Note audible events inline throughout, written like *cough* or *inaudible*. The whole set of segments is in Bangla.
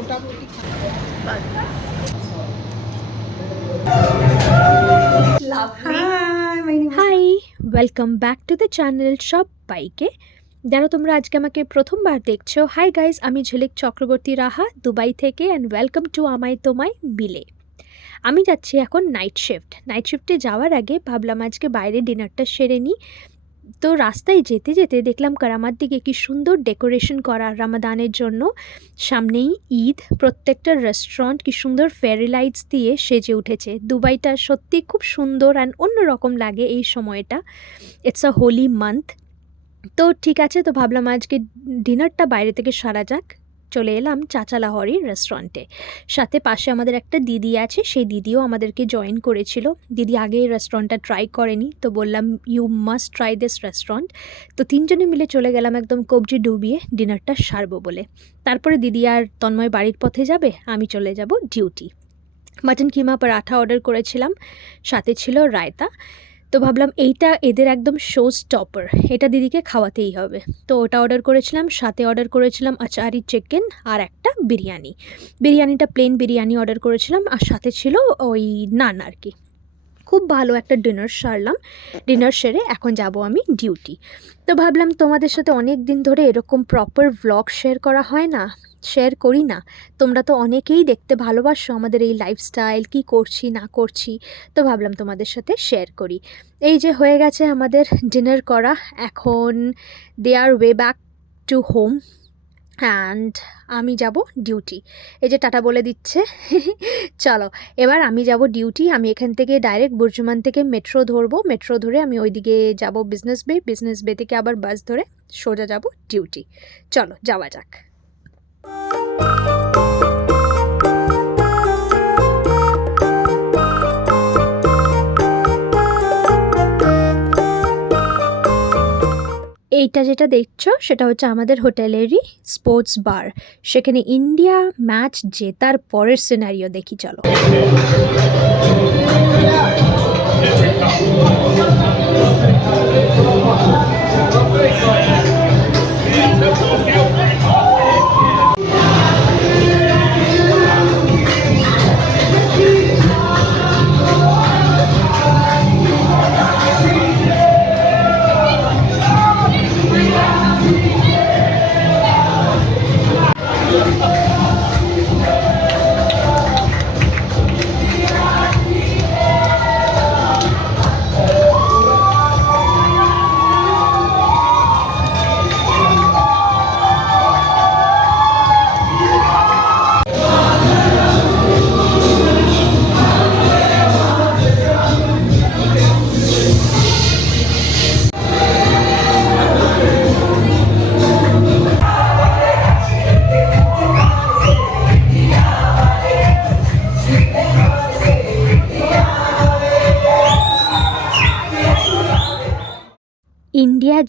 মোটামুটি hi welcome back to the channel সব বাইকে যারা তোমরা আজকে আমাকে প্রথমবার দেখছ হাই গাইজ আমি ঝিলিক চক্রবর্তী রাহা দুবাই থেকে অ্যান্ড ওয়েলকাম টু আমায় তোমায় বিলে। আমি যাচ্ছি এখন নাইট শিফট নাইট শিফটে যাওয়ার আগে ভাবলাম আজকে বাইরে ডিনারটা সেরে নিই। তো রাস্তায় যেতে যেতে দেখলাম কারামার দিকে কি সুন্দর ডেকোরেশন করা রামাদানের জন্য। সামনেই ঈদ, প্রত্যেকটা রেস্টুরেন্ট কি সুন্দর ফেরি লাইটস দিয়ে সেজে উঠেছে। দুবাইটা সত্যি খুব সুন্দর অ্যান্ড অন্যরকম লাগে এই সময়টা। ইটস আ হোলি মান্থ তো ঠিক আছে, তো ভাবলাম আজকে ডিনারটা বাইরে থেকে সারা যাক। চলে এলাম চাচা লাহরির রেস্টুরেন্টে সাথে পাশে আমাদের একটা দিদি আছে, সেই দিদিও আমাদেরকে জয়েন করেছিল। দিদি আগে এই রেস্টুরেন্টটা ট্রাই করেনি, তো বললাম you must try this restaurant তো তিনজনে মিলে চলে গেলাম একদম কবজি ডুবিয়ে ডিনারটা সারবো বলে। তারপরে দিদি আর তন্ময় বাড়ির পথে যাবে, আমি চলে যাব duty mutton keema paratha order করেছিলাম, সাথে ছিল রায়তা। তো ভাবলাম এইটা এদের একদম শো স্টপার এটা দিদিকে খাওয়াতেই হবে। তো ওটা অর্ডার করেছিলাম, সাথে অর্ডার করেছিলাম আচারি চিকেন আর একটা বিরিয়ানি। বিরিয়ানিটা প্লেন বিরিয়ানি অর্ডার করেছিলাম, আর সাথে ছিল ওই নান আর কি। খুব ভালো একটা ডিনার সারলাম। ডিনার সেরে এখন যাব আমি ডিউটি তো ভাবলাম তোমাদের সাথে অনেক দিন ধরে এরকম প্রপার ভ্লগ শেয়ার করা হয় না শেয়ার করি না। তোমরা তো অনেকেই দেখতে ভালোবাসো আমাদের এই লাইফস্টাইল কি করছি, না করছি। তো ভাবলাম তোমাদের সাথে শেয়ার করি। এই যে হয়ে গেছে আমাদের ডিনার করা। এখন they are way back to home and আমি যাব ডিউটি এই যে টাটা বলে দিচ্ছে। চলো, এবার আমি যাব ডিউটি আমি এখান থেকে ডাইরেক্ট বুর্জুমান থেকে মেট্রো ধরবো। মেট্রো ধরে আমি ওইদিকে যাব বিজনেস বে বিজনেস বে থেকে আবার বাস ধরে সোজা যাব ডিউটি চলো, যাওয়া যাক। এইটা যেটা দেখছ, সেটা হচ্ছে আমাদের হোটেলেরই স্পোর্টস বার সেখানে ইন্ডিয়া ম্যাচ জেতার পরের সিনারিও দেখি, চলো।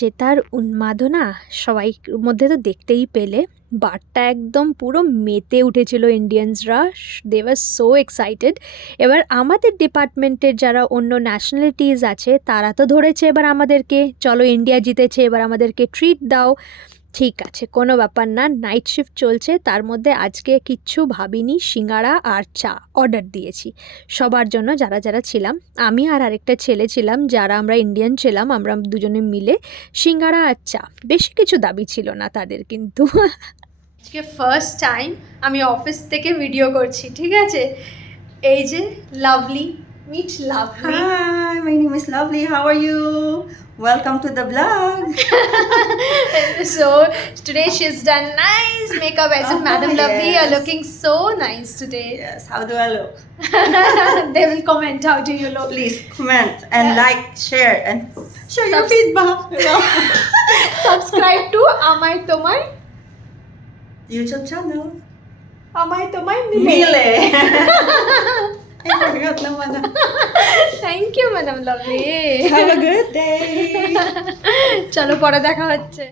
জেতার উন্মাদনা সবাই মধ্যে তো দেখতেই পেলে। বারটা একদম পুরো মেতে উঠেছিল ইন্ডিয়ানসরা। দে ওয়ার সো এক্সাইটেড এবার আমাদের ডিপার্টমেন্টের যারা অন্য ন্যাশনালিটিস আছে, তারা তো ধরেছে এবার আমাদেরকে। চলো ইন্ডিয়া জিতেছে, এবার আমাদেরকে ট্রিট দাও। ঠিক আছে, কোনো ব্যাপার না নাইট শিফট চলছে, তার মধ্যে আজকে কিচ্ছু ভাবিনি সিঙ্গাড়া আর চা অর্ডার দিয়েছি। সবার জন্য যারা যারা ছিলাম, আমি আর আরেকটা ছেলে ছিলাম, যারা আমরা ইন্ডিয়ান ছিলাম, আমরা দুজনে মিলে সিঙ্গাড়া আর চা, বেশি কিছু দাবি ছিল না তাদের কিন্তু। আজকে ফার্স্ট টাইম আমি অফিস থেকে ভিডিও করছি, ঠিক আছে? এই যে Lovely Meet Lovely. Hi, my name is Lovely. How are you? Welcome to the vlog. *laughs* so today she's done nice makeup. I said, oh, Madam yes. Lovely, you're looking so nice today. Yes. How do I look? *laughs* they will comment. How do you look? Please comment and yeah. like, share, and show Subs- your feedback. *laughs* Subscribe to Amai Tomai YouTube channel. Amai Tomai Mile. Mile. *laughs* Thank you Madam. Lovely. Have a good day. *laughs* চলো পরে দেখা হচ্ছে।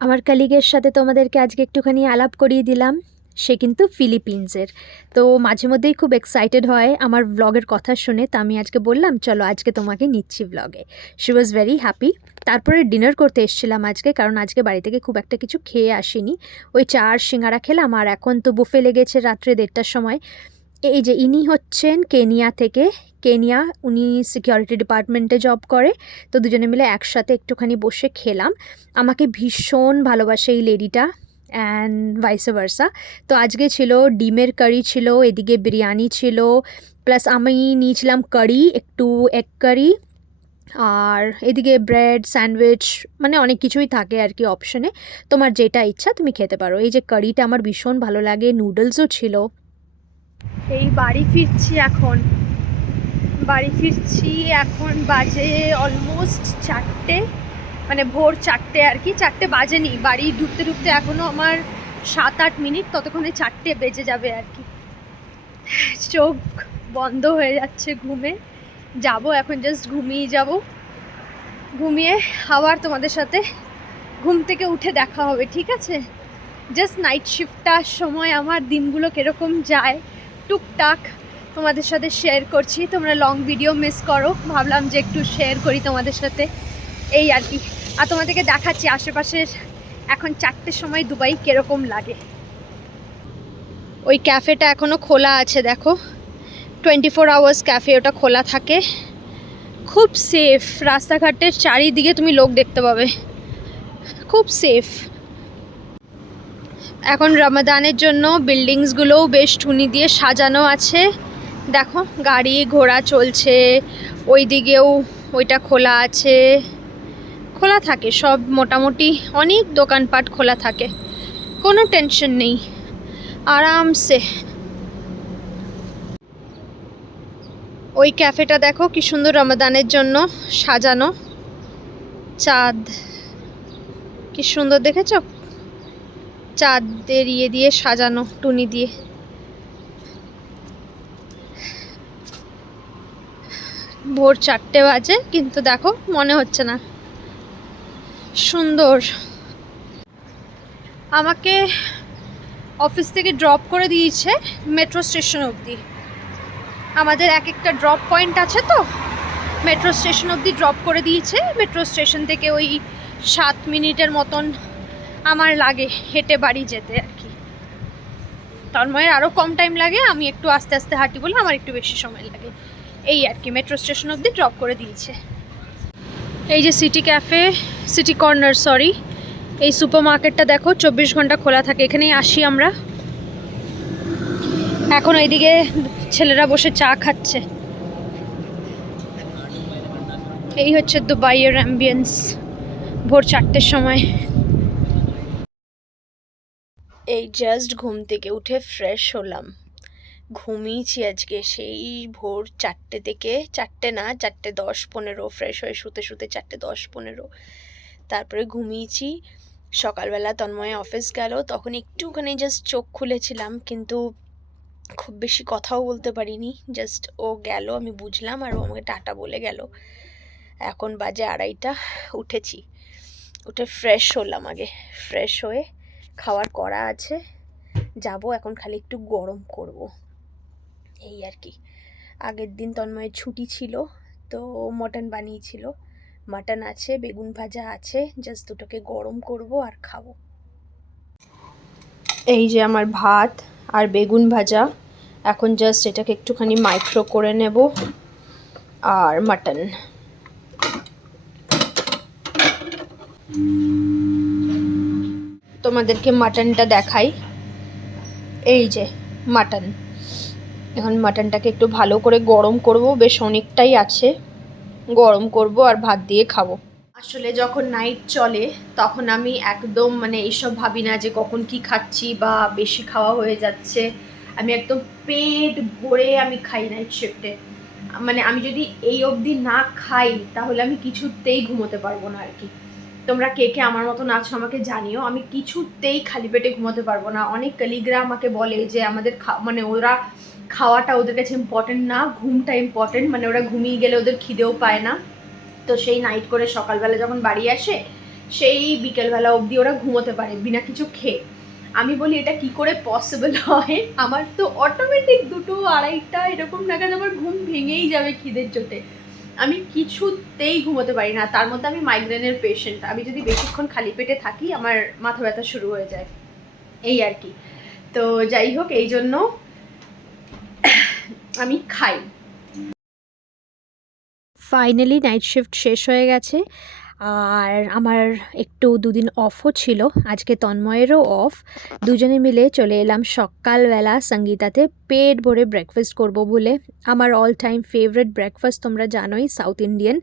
আমার কালিগের সাথে তোমাদেরকে আজকে একটুখানি আলাপ করিয়ে দিলাম। সে কিন্তু ফিলিপিন্সের। তো মাঝে মধ্যেই খুব এক্সাইটেড হয় আমার ব্লগের কথা শুনে। তা আমি আজকে বললাম চলো আজকে তোমাকে নিচ্ছি ব্লগে শি ওয়াজ ভেরি হ্যাপি তারপরে ডিনার করতে এসেছিলাম আজকে কারণ আজকে বাড়ি থেকে খুব একটা কিছু খেয়ে আসিনি। ওই চার সিঙ্গারা খেলাম আর এখন তো বুফে লেগেছে রাত্রে দেড়টার সময়। এই যে ইনি হচ্ছেন কেনিয়া থেকে, কেনিয়া উনি সিকিউরিটি ডিপার্টমেন্টে জব করে, তো দুজনে মিলে একসাথে একটুখানি বসে খেলাম। আমাকে ভীষণ ভালোবাসে এই লেডিটা অ্যান্ড ভাইসে ভার্সা তো আজকে ছিল, ডিমের কারি ছিল, এদিকে বিরিয়ানি ছিল প্লাস আমি নিয়েছিলাম কারি একটু এগ কারি আর এদিকে ব্রেড স্যান্ডউইচ মানে অনেক কিছুই থাকে আর কি অপশনে তোমার যেটা ইচ্ছা তুমি খেতে পারো। এই যে কারিটা আমার ভীষণ ভালো লাগে নুডলসও ছিল। এই বাড়ি ফিরছি এখন। বাড়ি ফিরছি এখন বাজে অলমোস্ট চারটে মানে ভোর চারটে আর কি, চারটে বাজেনি। বাড়ি ঢুকতে ঢুকতে এখনও আমার সাত আট মিনিট, ততক্ষণে চারটে বেজে যাবে আর কি। চোখ বন্ধ হয়ে যাচ্ছে ঘুমে। যাব এখন জাস্ট ঘুমিয়ে যাব। ঘুমিয়ে আবার তোমাদের সাথে ঘুম থেকে উঠে দেখা হবে, ঠিক আছে? জাস্ট নাইট শিফটটার সময় আমার দিনগুলো কীরকম যায় টুকটাক তোমাদের সাথে শেয়ার করছি। তোমরা লং ভিডিও মিস করো। ভাবলাম যে একটু শেয়ার করি তোমাদের সাথে। এই আর কি। আর তোমাদেরকে দেখাচ্ছি আশেপাশের এখন চারটের সময় দুবাই কীরকম লাগে। ওই ক্যাফেটা এখনও খোলা আছে, দেখো। টোয়েন্টি ফোর আওয়ার্স ক্যাফে ওটা খোলা থাকে। খুব সেফ রাস্তাঘাটের চারিদিকে তুমি লোক দেখতে পাবে। খুব সেফ এখন রমাদানের জন্য বিল্ডিংসগুলোও বেশ টুনি দিয়ে সাজানো আছে। দেখো, গাড়ি ঘোড়া চলছে ওই দিকেও ওইটা খোলা আছে। খোলা থাকে, সব মোটামুটি অনেক দোকানপাট খোলা থাকে, কোনো টেনশন নেই, আরামসে। ওই ক্যাফেটা দেখো, কি সুন্দর রমাদানের জন্য সাজানো। চাঁদ, কি সুন্দর দেখেছ? চাঁদের ইয়ে দিয়ে সাজানো টুনি দিয়ে। ভোর চারটে বাজে, কিন্তু দেখো, মনে হচ্ছে না। সুন্দর। আমাকে অফিস থেকে ড্রপ করে দিয়েছে মেট্রো স্টেশন অবধি। আমাদের এক একটা ড্রপ পয়েন্ট আছে তো? মেট্রো স্টেশন অবধি ড্রপ করে দিয়েছে। মেট্রো স্টেশন থেকে ওই সাত মিনিটের মতন আমার লাগে হেঁটে বাড়ি যেতে আর কি। তন্ময়ের আরও কম টাইম লাগে, আমি একটু আস্তে আস্তে হাঁটি বলে আমার একটু বেশি সময় লাগে। এই আর কি মেট্রো স্টেশন অবধি ড্রপ করে দিয়েছে। এই যে city cafe city corner sorry এই সুপার মার্কেটটা দেখো, চব্বিশ ঘণ্টা খোলা থাকে, এখানেই আসি আমরা। এখন এইদিকে ছেলেরা বসে চা খাচ্ছে। এই হচ্ছে দুবাইয়ের অ্যাম্বিয়েন্স ভোর চারটের সময়। এই জাস্ট ঘুম থেকে উঠে ফ্রেশ হলাম। ঘুমিয়েছি আজকে সেই ভোর চারটে থেকে, চারটে না, চারটে দশ পনেরো ফ্রেশ হয়ে শুতে শুতে চারটে দশ পনেরো। তারপরে ঘুমিয়েছি, সকালবেলা তন্ময় অফিস গেল, তখন একটুখানি জাস্ট চোখ খুলেছিলাম, কিন্তু খুব বেশি কথাও বলতে পারিনি জাস্ট ও গেল, আমি বুঝলাম আর ও আমাকে টাটা বলে গেল। এখন বাজে আড়াইটা, উঠেছি। উঠে ফ্রেশ হলাম আগে ফ্রেশ হয়ে খাওয়ার করা আছে। যাব এখন খালি একটু গরম করব। এই আর কি। আগের দিন তন্ময়ের ছুটি ছিল, তো মটন বানিয়েছিল। মাটন আছে, বেগুন ভাজা আছে জাস্ট দুটোকে গরম করব আর খাব। এই যে আমার ভাত আর বেগুন ভাজা। এখন জাস্ট এটাকে একটুখানি মাইক্রো করে নেব। আর মাটন। তোমাদেরকে মাটনটা দেখাই। এই যে, মাটন। এখন মাটনটাকে একটু ভালো করে গরম করব, বেশ অনেকটাই আছে। গরম করব আর ভাত দিয়ে খাব। আসলে যখন নাইট চলে, তখন আমি একদম মানে এইসব ভাবি না যে কখন কি খাচ্ছি বা বেশি খাওয়া হয়ে যাচ্ছে। আমি একদম পেট ভরে আমি খাই নাইট শিফটে মানে আমি যদি এই অবধি না খাই, তাহলে আমি কিছুতেই ঘুমোতে পারব না আর কি। তোমরা কে কে আমার মতন আছো আমাকে জানিও। আমি কিছুতেই খালি পেটে ঘুমাতে পারব না। অনেক কলিগরা আমাকে বলে যে আমাদের মানে ওরা খাওয়াটা ওদের কাছে ইম্পর্টেন্ট না, ঘুমটা ইম্পর্টেন্ট মানে ওরা ঘুমিয়ে গেলে ওদের খিদেও পায় না। তো সেই নাইট করে সকালবেলা যখন বাড়ি আসে, সেই বিকেলবেলা অবধি ওরা ঘুমোতে পারে বিনা কিছু খেয়ে। আমি বলি, এটা কি করে পসিবল হয়? আমার তো অটোমেটিক দুটো আড়াইটা এরকম নাগাদ আমার ঘুম ভেঙেই যাবে খিদের চোটে। আমি কিছুতেই ঘুমোতে পারি না। তার মধ্যে আমি মাইগ্রেনের পেশেন্ট আমি যদি বেশিক্ষণ খালি পেটে থাকি, আমার মাথা ব্যথা শুরু হয়ে যায়। এই আর কি। তো যাই হোক, এই জন্য আমি খাই। ফাইনালি নাইট শিফট শেষ হয়ে গেছে। আর আমার একটু দুদিন অফও ছিল, আজকে তন্ময়েরও অফ দুজনে মিলে চলে এলাম সকালবেলা সঙ্গীতাতে, পেট ভরে ব্রেকফাস্ট করব বলে। আমার অল টাইম ফেভারেট ব্রেকফাস্ট তোমরা জানোই South Indian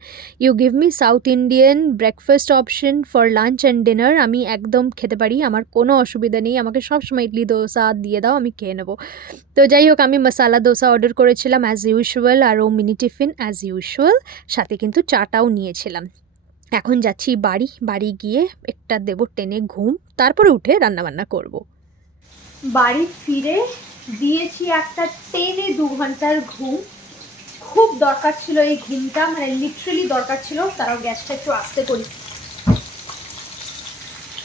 you give me South Indian breakfast option for lunch and dinner আমি একদম খেতে পারি, আমার কোনো অসুবিধা নেই, আমাকে সবসময় ইডলি, দোসা দিয়ে দাও, আমি খেয়ে নেব। তো যাই হোক, আমি মশালা দোসা অর্ডার করেছিলাম অ্যাজ ইউজুয়াল আর ও মিনি টিফিন অ্যাজ ইউজুয়াল সাথে কিন্তু চাটাও নিয়েছিলাম। এখন যাচ্ছি বাড়ি। বাড়ি গিয়ে একটা দেব টেনে ঘুম, তারপরে উঠে রান্নাবান্না করব। বাড়ি ফিরে দিয়েছি একটা টেনে দু ঘণ্টার ঘুম। খুব দরকার ছিল এই ঘুমটা মানে লিটারেলি দরকার ছিল, তারাও গ্যাসটা একটু আস্তে করি।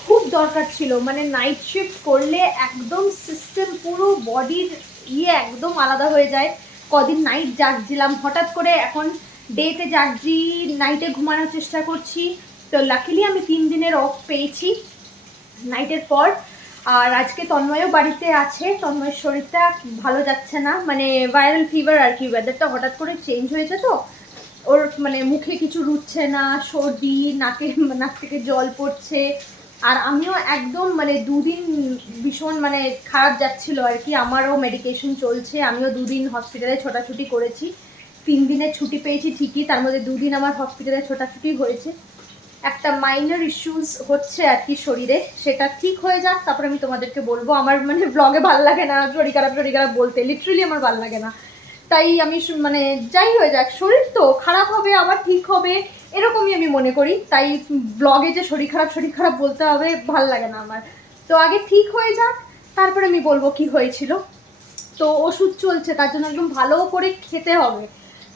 খুব দরকার ছিল মানে নাইট শিফট করলে একদম সিস্টেম পুরো বডির ইয়ে একদম আলাদা হয়ে যায়। কদিন নাইট জাগছিলাম, হঠাৎ করে এখন ডেতে জাগছি নাইটে ঘুমানোর চেষ্টা করছি। তো লাকিলি আমি তিন দিনের অফ পেয়েছি নাইটের পর। আর আজকে তন্ময়ও বাড়িতে আছে, তন্ময়ের শরীরটা ভালো যাচ্ছে না মানে ভাইরাল ফিভার আর কি ওয়েদারটা হঠাৎ করে চেঞ্জ হয়েছে তো। ওর মানে মুখে কিছু রুচ্ছে না, সর্দি, নাকে, নাক থেকে জল পড়ছে। আর আমিও একদম মানে দুদিন ভীষণ মানে খারাপ যাচ্ছিল আর কি, আমারও মেডিকেশন চলছে, আমিও দুদিন হসপিটালে ছোটাছুটি করেছি। তিন দিনের ছুটি পেয়েছি, ঠিকই, তার মধ্যে দুদিন আমার হসপিটালে ছোটাছুটি হয়েছে। একটা মাইনর ইস্যুস হচ্ছে আর কি শরীরে, সেটা ঠিক হয়ে যাক, তারপর আমি তোমাদেরকে বলব। আমার মানে ব্লগে ভালো লাগে না শরীর খারাপ শরীর খারাপ বলতে লিটারেলি আমার ভালো লাগে না। তাই আমি মানে যাই হয়ে যাক, শরীর তো খারাপ হবে, আবার ঠিক হবে, এরকমই আমি মনে করি। তাই ব্লগে যে শরীর খারাপ শরীর খারাপ বলতে হবে, ভালো লাগে না আমার। তো আগে ঠিক হয়ে যাক, তারপরে আমি বলব কি হয়েছিল। তো ওষুধ চলছে, তার জন্য একদম ভালো করে খেতে হবে।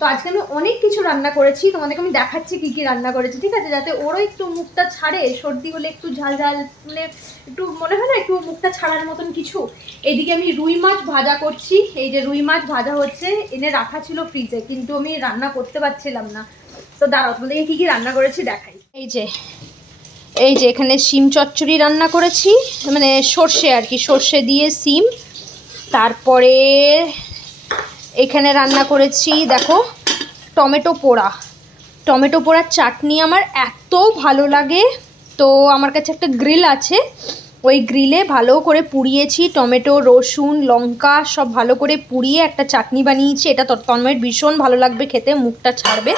তো আজকে আমি অনেক কিছু রান্না করেছি, তোমাদেরকে আমি দেখাচ্ছি কি কি রান্না করেছি, ঠিক আছে? যাতে ওরও একটু মুখটা ছাড়ে, সর্দি হলে একটু ঝাল ঝাল মানে একটু মনে হয় না, একটু মুখটা ছাড়ার মতন কিছু। এদিকে আমি রুই মাছ ভাজা করছি, এই যে রুই মাছ ভাজা হচ্ছে, এনে রাখা ছিল ফ্রিজে কিন্তু আমি রান্না করতে পারছিলাম না। তো দাঁড়াও, তোমাদেরকে কী কী রান্না করেছি দেখাই। এই যে এই যে এখানে শিম চচ্চড়ি রান্না করেছি মানে সর্ষে আর কি, সর্ষে দিয়ে শিম, তারপরে এখানে রান্না করেছি, দেখো, টমেটো পোড়া। টমেটো পোড়ার চাটনি আমার এত ভালো লাগে। তো আমার কাছে একটা গ্রিল আছে। ওই গ্রিলে ভালো করে পুড়িয়েছি টমেটো, রসুন, লঙ্কা, সব ভালো করে পুড়িয়ে একটা চাটনি বানিয়েছি। এটা তন্ময়ের ভীষণ ভালো লাগবে খেতে, মুখটা ছাড়বে।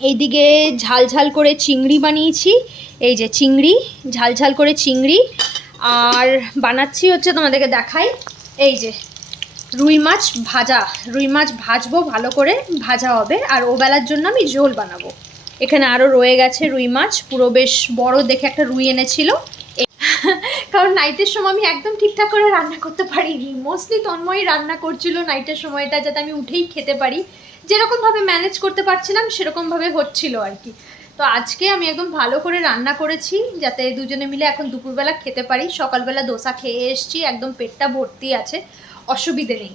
এইদিকে ঝাল ঝাল করে চিংড়ি বানিয়েছি। এই যে চিংড়ি, ঝাল ঝাল করে চিংড়ি। আর বানাচ্ছি হচ্ছে তোমাদেরকে দেখাই। এই যে রুই মাছ ভাজা, রুই মাছ ভাজবো, ভালো করে ভাজা হবে। আর ও বেলার জন্য আমি ঝোল বানাবো। এখানে আরও রয়ে গেছে রুই মাছ, পুরো বেশ বড় দেখে একটা রুই এনেছিল। কারণ নাইটের সময় আমি একদম ঠিকঠাক করে রান্না করতে পারিনি। মোস্টলি তন্ময়ই রান্না করছিল নাইটের সময়টা যাতে আমি উঠেই খেতে পারি। যেরকমভাবে ম্যানেজ করতে পারছিলাম, সেরকমভাবে হচ্ছিল আর কি। তো আজকে আমি একদম ভালো করে রান্না করেছি, যাতে দুজনে মিলে এখন দুপুরবেলা খেতে পারি। সকালবেলা দোসা খেয়ে এসেছি, একদম পেটটা ভর্তি আছে। অসুবিধে নেই।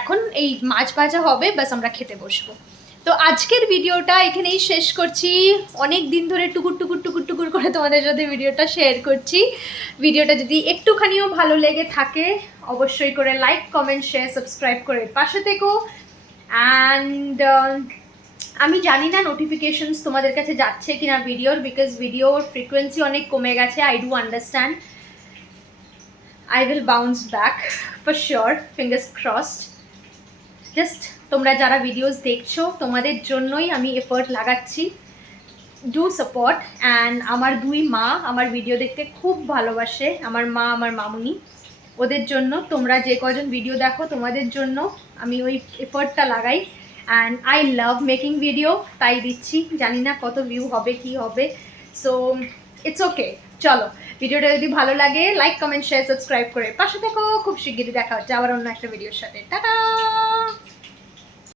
এখন এই মাছ ভাজা হবে বাস আমরা খেতে বসবো। তো আজকের ভিডিওটা এখানেই শেষ করছি। অনেক দিন ধরে টুকুর টুকুর টুকুর টুকুর করে তোমাদের সাথে ভিডিওটা শেয়ার করছি। ভিডিওটা যদি একটুখানিও ভালো লেগে থাকে, অবশ্যই করে লাইক কমেন্ট শেয়ার সাবস্ক্রাইব করে পাশে থেকো। অ্যান্ড আমি জানি না নোটিফিকেশনস তোমাদের কাছে যাচ্ছে কিনা ভিডিওর বিকজ ভিডিওর ফ্রিকোয়েন্সি অনেক কমে গেছে I do understand I will bounce back for sure fingers crossed just তোমরা যারা ভিডিওস দেখছ, তোমাদের জন্যই আমি এফোর্ট লাগাচ্ছি। ডু সাপোর্ট অ্যান্ড আমার দুই মা আমার ভিডিও দেখতে খুব ভালোবাসে, আমার মা, আমার মামুনি। ওদের জন্য তোমরা যে কজন ভিডিও দেখো, তোমাদের জন্য আমি ওই এফোর্টটা লাগাই। And I love making video তাই দিচ্ছি। জানি না কত ভিউ হবে, কি হবে। সো ইটস ওকে চলো, ভিডিওটা যদি ভালো লাগে লাইক কমেন্ট শেয়ার সাবস্ক্রাইব করে পাশে থেকো। খুব শিগগিরই দেখা হচ্ছে আবার অন্য একটা ভিডিওর সাথে। টাটা!